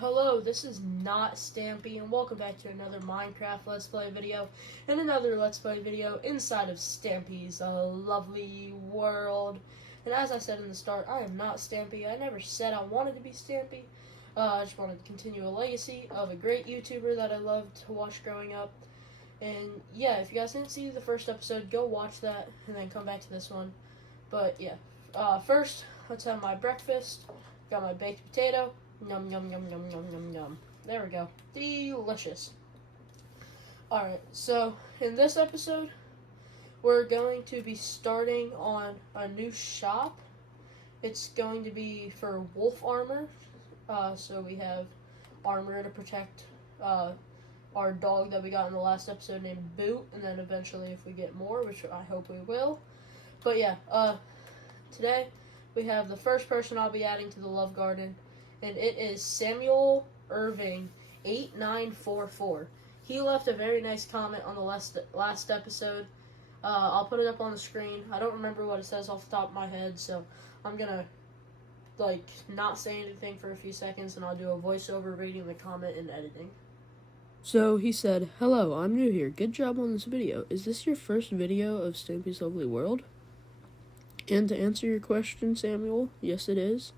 hello, this is not Stampy, and welcome back to another Minecraft Let's Play video, and another Let's Play video inside of Stampy's lovely world. And as I said in the start, I am not Stampy. I never said I wanted to be Stampy. I just wanted to continue a legacy of a great YouTuber that I loved to watch growing up. And yeah, if you guys didn't see the first episode, go watch that, and then come back to this one. But yeah, first, let's have my breakfast. Got my baked potato. Yum, yum, yum, yum, yum, yum, yum. There we go. Delicious. Alright, so in this episode, we're going to be starting on a new shop. It's going to be for wolf armor. So we have armor to protect our dog that we got in the last episode named Boot, and then eventually if we get more, which I hope we will. But yeah, today we have the first person I'll be adding to the Love Garden, and it is Samuel Irving 8944. He left a very nice comment on the last episode. I'll put it up on the screen. I don't remember what it says off the top of my head, so I'm gonna not say anything for a few seconds, and I'll do a voiceover reading the comment and editing. So he said, "Hello, I'm new here. Good job on this video. Is this your first video of Stampy's Lovely World?" And to answer your question, Samuel, yes it is.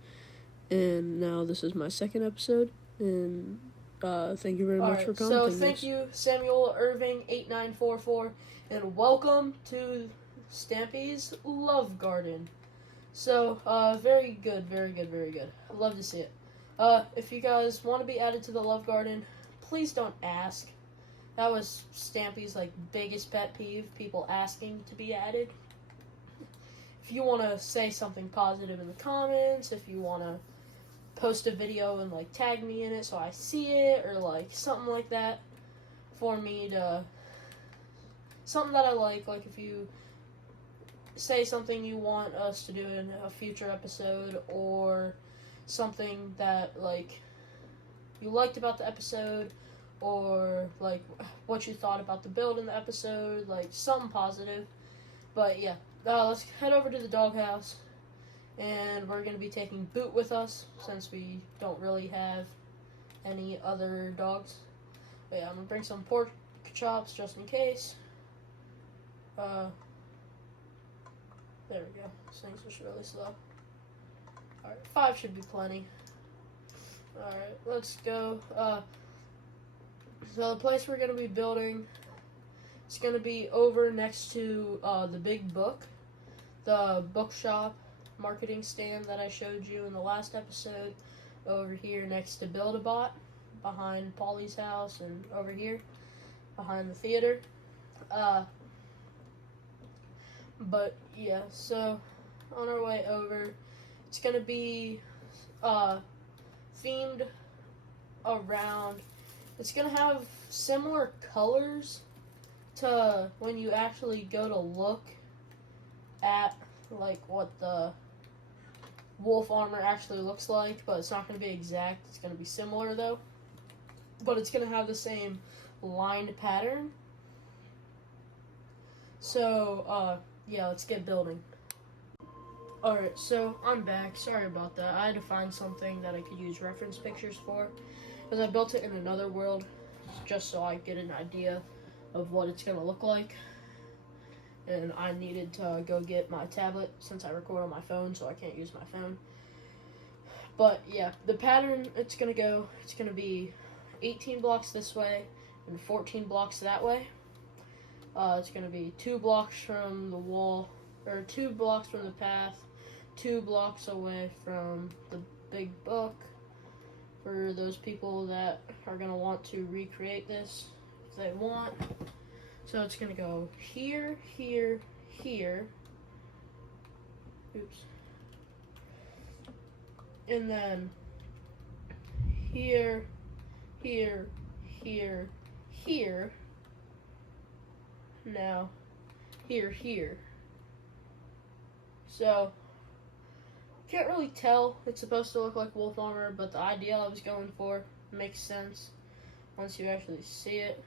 And now this is my second episode, and thank you very much for commenting. So thank you, Samuel Irving 8944, and welcome to Stampy's Love Garden. So, very good, very good, very good. I'd love to see it. If you guys want to be added to the Love Garden, please don't ask. That was Stampy's biggest pet peeve, people asking to be added. If you want to say something positive in the comments, if you want to post a video and tag me in it so I see it, or something like that for me to, something that I like if you say something you want us to do in a future episode, or something that you liked about the episode, or what you thought about the build in the episode, something positive. But yeah, let's head over to the doghouse, and we're going to be taking Boot with us since we don't really have any other dogs. But yeah, I'm going to bring some pork chops just in case. There we go. This thing's just really slow. Alright, 5 should be plenty. Alright, let's go. So the place we're going to be building, it's going to be over next to the big book, the bookshop marketing stand that I showed you in the last episode, over here next to Build-A-Bot, behind Polly's house, and over here behind the theater. But yeah, so on our way over, it's going to be themed around, it's going to have similar colors to when you actually go to look at what the wolf armor actually looks like, but it's not going to be exact. It's going to be similar though, but it's going to have the same lined pattern. So yeah, let's get building. Alright, so I'm back. Sorry about that. I had to find something that I could use reference pictures for, because I built it in another world just so I get an idea of what it's going to look like. And I needed to go get my tablet since I record on my phone, so I can't use my phone. But yeah, the pattern it's going to be 18 blocks this way and 14 blocks that way. It's going to be 2 blocks from the wall, or 2 blocks from the path, 2 blocks away from the big book, for those people that are going to want to recreate this if they want. So it's going to go here, here, here. Oops. And then here, here, here, here. Now, here, here. So, can't really tell. It's supposed to look like wolf armor, but the idea I was going for makes sense once you actually see it.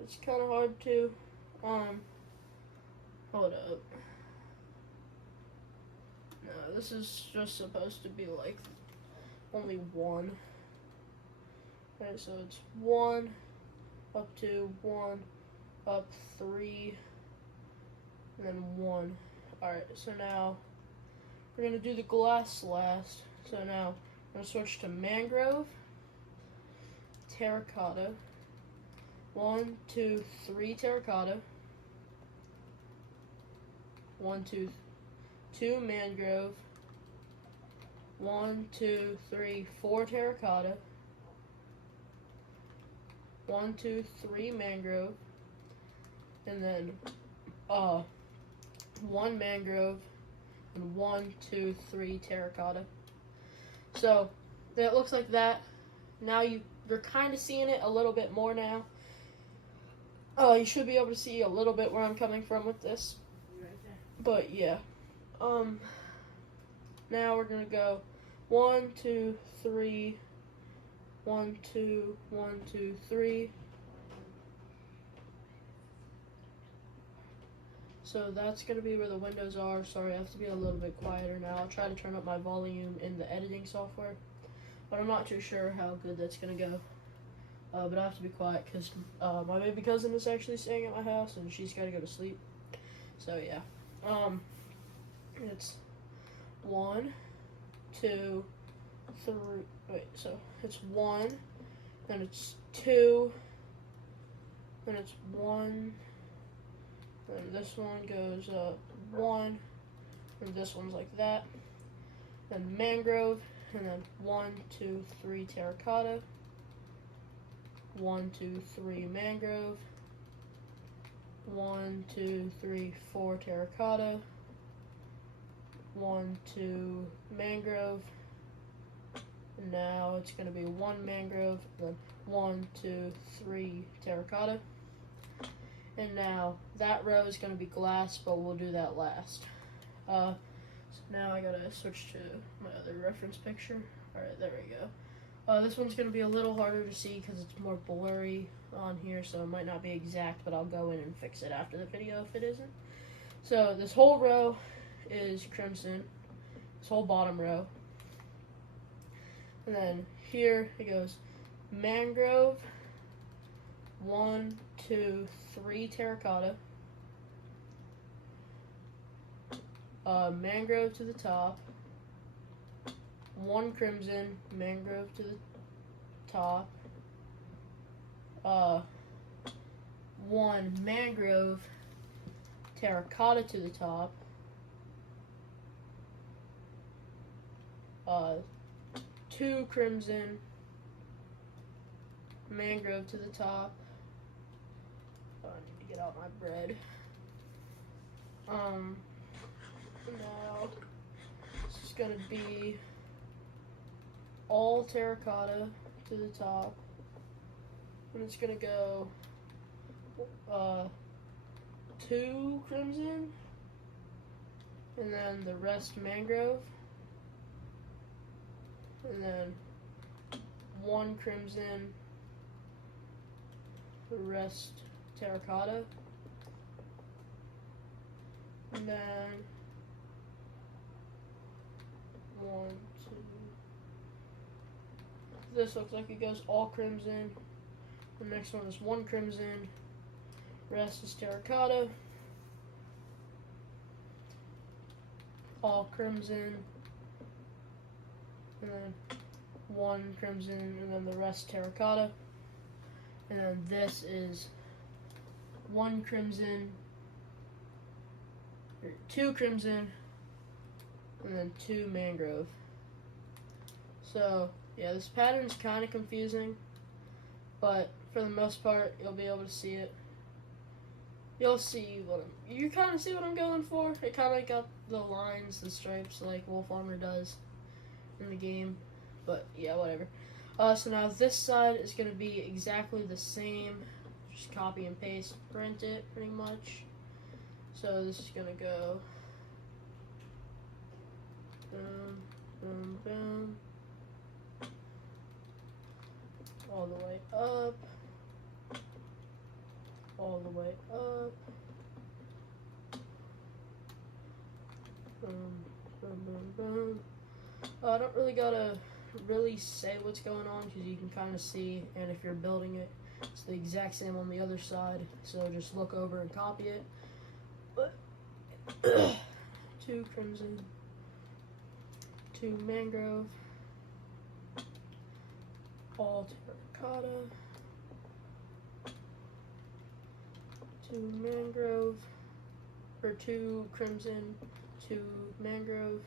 It's kind of hard to, hold up. No, this is just supposed to be only one. Alright, so it's 1, up 2, 1, up 3, and then 1. Alright, so now we're going to do the glass last. So now I'm going to switch to mangrove, terracotta, 1, 2, 3 terracotta, 1, 2, 2 mangrove, 1, 2, 3, 4 terracotta, 1, 2, 3 mangrove, and then 1 mangrove, and 1, 2, 3 terracotta. So it looks like that. Now you're kind of seeing it a little bit more now. You should be able to see a little bit where I'm coming from with this. But yeah. Now we're gonna go 1, 2, 3, 1, 2, 1, 2, 3. So that's gonna be where the windows are. Sorry, I have to be a little bit quieter now. I'll try to turn up my volume in the editing software, but I'm not too sure how good that's gonna go. But I have to be quiet because my baby cousin is actually staying at my house and she's gotta go to sleep. So yeah. It's 1, 2, 3. Wait, so it's 1, then it's 2, then it's 1, then this one goes 1, and this one's like that. Then mangrove, and then 1, 2, 3 terracotta, 1, 2, 3 mangrove, 1, 2, 3, 4 terracotta, 1, 2 mangrove. And now it's going to be 1 mangrove, then 1, 2, 3 terracotta. And now that row is going to be glass, but we'll do that last. So now I gotta switch to my other reference picture. Alright, there we go. This one's going to be a little harder to see because it's more blurry on here, so it might not be exact, but I'll go in and fix it after the video if it isn't. So this whole row is crimson, this whole bottom row. And then here it goes mangrove, 1, 2, 3 terracotta, mangrove to the top, 1 crimson, mangrove to the top, 1 mangrove, terracotta to the top, 2 crimson, mangrove to the top. Oh, I need to get out my bread. Now this is gonna be all terracotta to the top, and it's gonna go 2 crimson, and then the rest mangrove, and then 1 crimson, the rest terracotta, and then 1, 2. This looks like it goes all crimson. The next one is 1 crimson, rest is terracotta, all crimson, and then 1 crimson, and then the rest terracotta. And then this is 1 crimson, 2 crimson, and then 2 mangrove. So yeah, this pattern's kind of confusing, but for the most part, you'll be able to see it. You'll see you kind of see what I'm going for. It kind of got the lines, the stripes, like Wolf Armor does in the game. But yeah, whatever. So now this side is going to be exactly the same. Just copy and paste, print it pretty much. So this is going to go boom, boom, boom, all the way up, all the way up, boom, boom, boom, boom. I don't really gotta really say what's going on because you can kind of see, and if you're building it, it's the exact same on the other side. So just look over and copy it. But 2 crimson, 2 mangrove, all terracotta, 2 mangrove, or 2 crimson, 2 mangrove,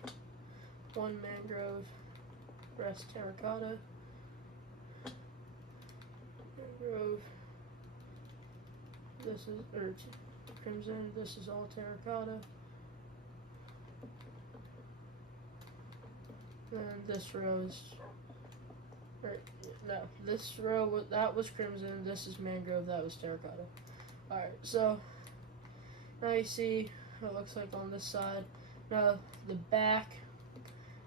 1 mangrove, rest terracotta, mangrove, this is, or crimson, this is all terracotta, and this row is, or, no, this row, that was crimson, this is mangrove, that was terracotta. Alright, so, now you see what it looks like on this side. Now, the back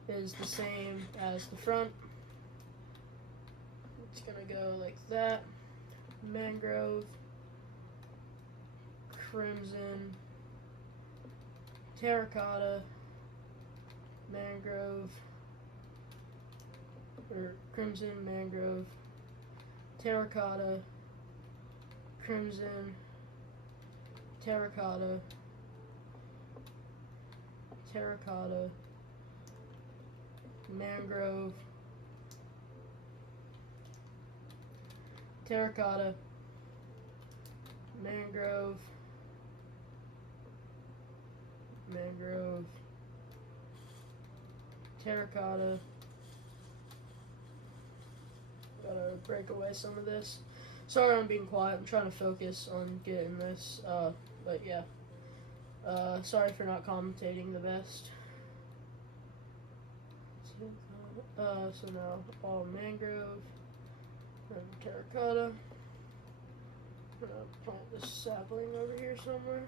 is the same as the front. It's gonna go like that. Mangrove, crimson, terracotta, mangrove, or crimson, mangrove, terracotta, crimson, terracotta, terracotta, mangrove, terracotta, mangrove, mangrove, terracotta. Gotta break away some of this. Sorry I'm being quiet, I'm trying to focus on getting this, but yeah. Sorry for not commentating the best. So now all mangrove and terracotta. I'm gonna plant this sapling over here somewhere.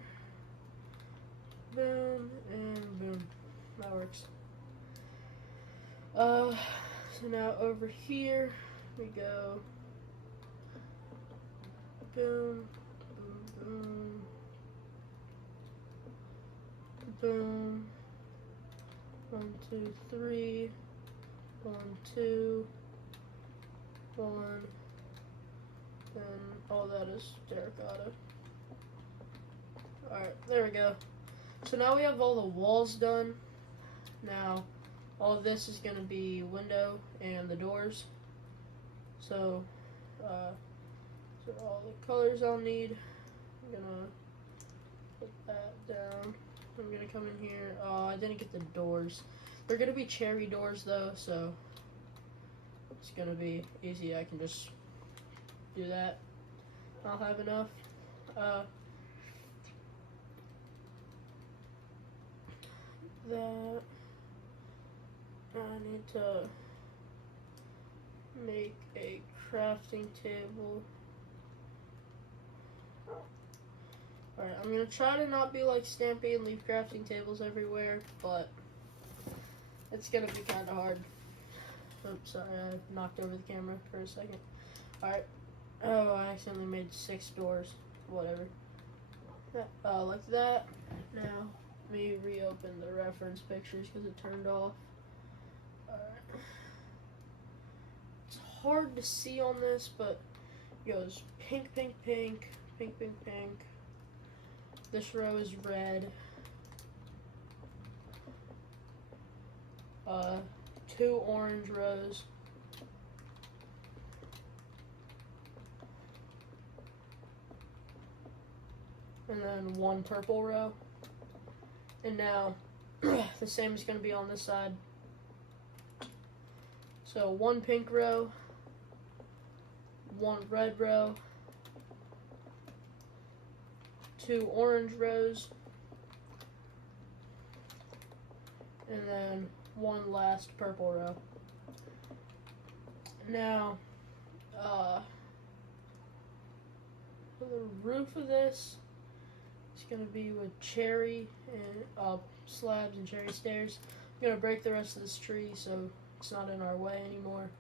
Boom and boom. That works. So now over here we go. Boom, boom, boom. Boom. 1, 2, 3. 1, 2. 1. And all that is terracotta. Alright, there we go. So now we have all the walls done. Now, all of this is going to be window and the doors. So all the colors I'll need. I'm gonna put that down. I'm gonna come in here. I didn't get the doors. They're gonna be cherry doors though, so it's gonna be easy. I can just do that. I'll have enough. That I need to make a crafting table. Alright, I'm gonna try to not be like Stampy and leave crafting tables everywhere, but it's gonna be kinda hard. Oops, sorry, I knocked over the camera for a second. Alright. Oh, I accidentally made 6 doors. Whatever. Like that. Now, let me reopen the reference pictures because it turned off. Alright. It's hard to see on this, but it goes pink, pink, pink, pink, pink, pink. This row is red. 2 orange rows. And then 1 purple row. And now, the same is going to be on this side. So 1 pink row, 1 red row, 2 orange rows, and then 1 last purple row. Now, for the roof of this, it's going to be with cherry and slabs and cherry stairs. I'm going to break the rest of this tree so it's not in our way anymore.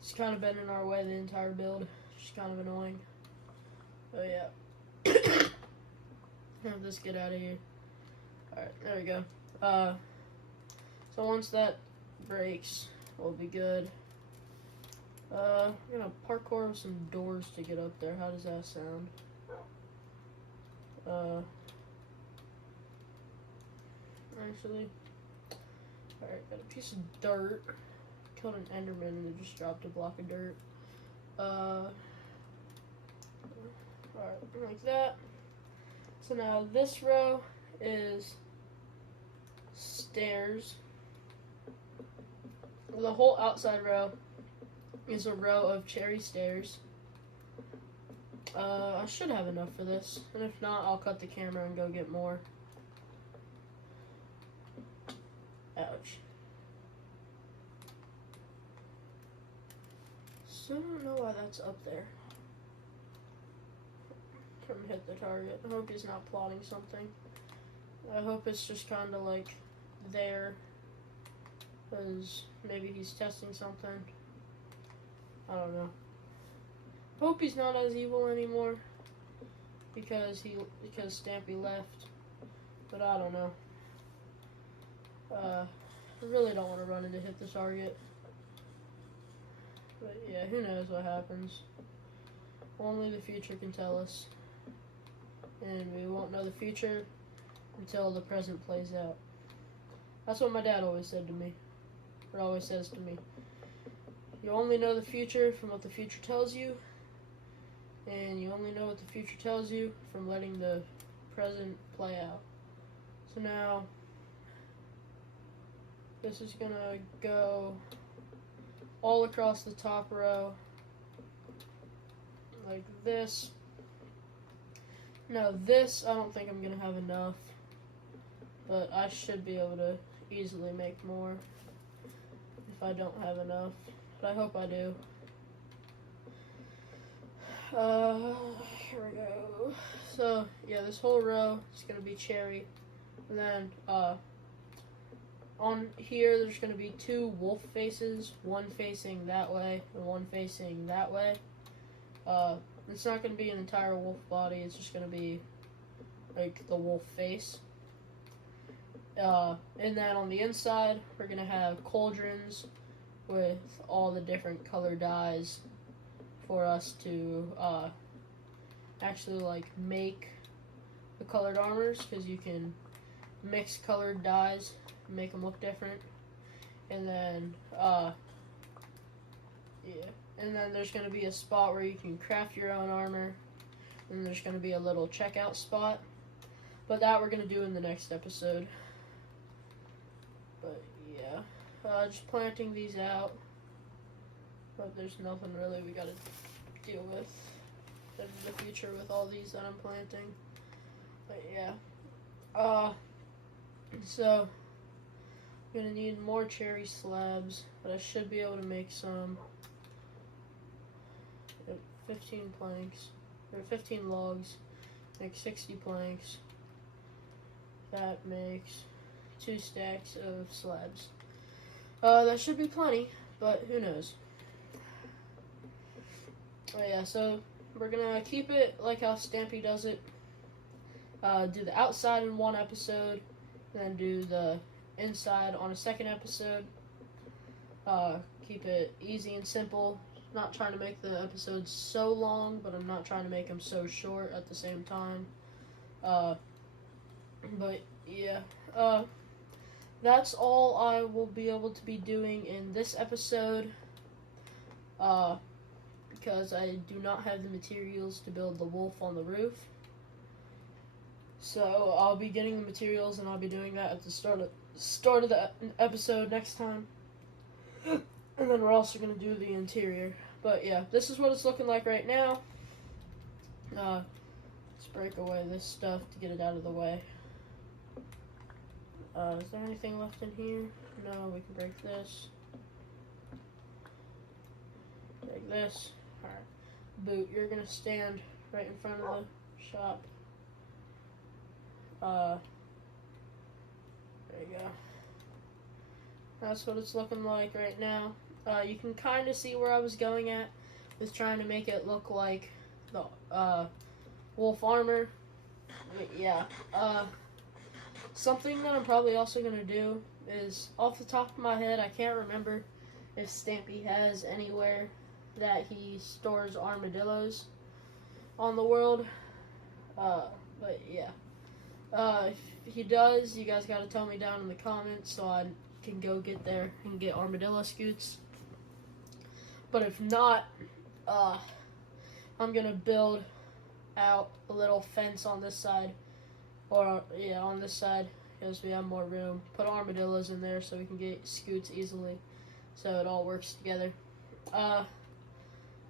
It's kind of been in our way the entire build. It's just kind of annoying. Oh yeah. Have this get out of here. Alright, there we go. So once that breaks, we'll be good. I'm gonna parkour with some doors to get up there. How does that sound? Actually, alright, got a piece of dirt. Killed an Enderman and it just dropped a block of dirt. Alright, like that. So now this row is stairs. The whole outside row is a row of cherry stairs. I should have enough for this, and if not, I'll cut the camera and go get more. Ouch. So I don't know why that's up there. Couldn't hit the target. I hope he's not plotting something. I hope it's just kind of like there, because maybe he's testing something. I don't know. Hope he's not as evil anymore, because Stampy left. But I don't know. I really don't want to run into hit the target. But yeah, who knows what happens. Only the future can tell us. And we won't know the future until the present plays out. That's what my dad always said to me. Or always says to me. You only know the future from what the future tells you. And you only know what the future tells you from letting the present play out. So now, this is gonna go all across the top row, like this. Now this, I don't think I'm gonna have enough, but I should be able to easily make more if I don't have enough, but I hope I do. Here we go. So, yeah, this whole row is going to be cherry. And then, on here, there's going to be two wolf faces. One facing that way, and one facing that way. It's not going to be an entire wolf body. It's just going to be, like, the wolf face. And then on the inside, we're going to have cauldrons with all the different color dyes for us to actually like make the colored armors, because you can mix colored dyes and make them look different. And then and then there's going to be a spot where you can craft your own armor, and there's going to be a little checkout spot, but that we're going to do in the next episode. But yeah, just planting these out. But there's nothing really we gotta deal with in the future with all these that I'm planting. But yeah. So I'm gonna need more cherry slabs, but I should be able to make some. 15 planks, or 15 logs, make 60 planks. That makes 2 stacks of slabs. That should be plenty, but who knows. Oh yeah, so we're gonna keep it like how Stampy does it. Do the outside in one episode, then do the inside on a second episode. Keep it easy and simple. Not trying to make the episodes so long, but I'm not trying to make them so short at the same time. But yeah, that's all I will be able to be doing in this episode. Because I do not have the materials to build the wolf on the roof. So I'll be getting the materials, and I'll be doing that at the start of the episode next time. And then we're also going to do the interior. But yeah, this is what it's looking like right now. Let's break away this stuff to get it out of the way. Is there anything left in here? No, we can break this. Break this. Alright. Boot, you're going to stand right in front of the shop. There you go. That's what it's looking like right now. You can kind of see where I was going at with trying to make it look like the wolf armor. But yeah. Something that I'm probably also going to do is, off the top of my head, I can't remember if Stampy has anywhere that he stores armadillos on the world. But yeah. If he does, you guys gotta tell me down in the comments so I can go get there and get armadillo scoots. But if not, I'm gonna build out a little fence on this side, or yeah, on this side, because we have more room. Put armadillos in there so we can get scoots easily, so it all works together.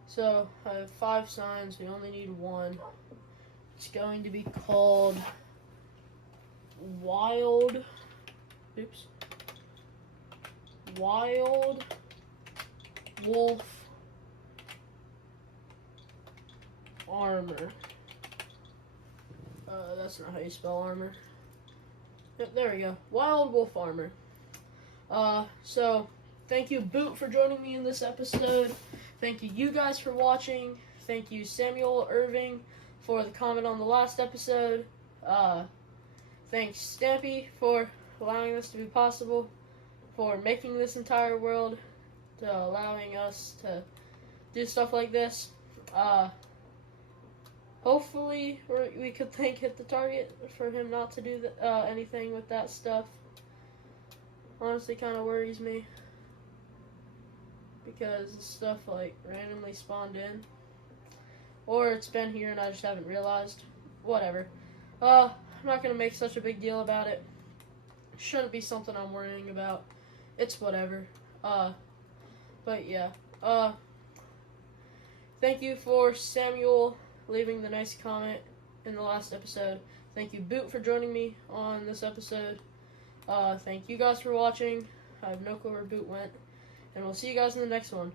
So I have 5 signs. We only need 1. It's going to be called Wild Wolf Armor. That's not how you spell armor. Yep, there we go. Wild Wolf Armor. So thank you, Boot, for joining me in this episode. Thank you guys for watching. Thank you, Samuel Irving, for the comment on the last episode. Thanks, Stampy, for allowing this to be possible, for making this entire world, to allowing us to do stuff like this. Hopefully we could hit the target for him not to do anything with that stuff. Honestly, kind of worries me, because the stuff like randomly spawned in, or it's been here and I just haven't realized. Whatever. I'm not gonna make such a big deal about it. Shouldn't be something I'm worrying about. It's whatever. But yeah. Thank you for Samuel leaving the nice comment in the last episode. Thank you, Boot, for joining me on this episode. Thank you guys for watching. I have no clue where Boot went. And we'll see you guys in the next one.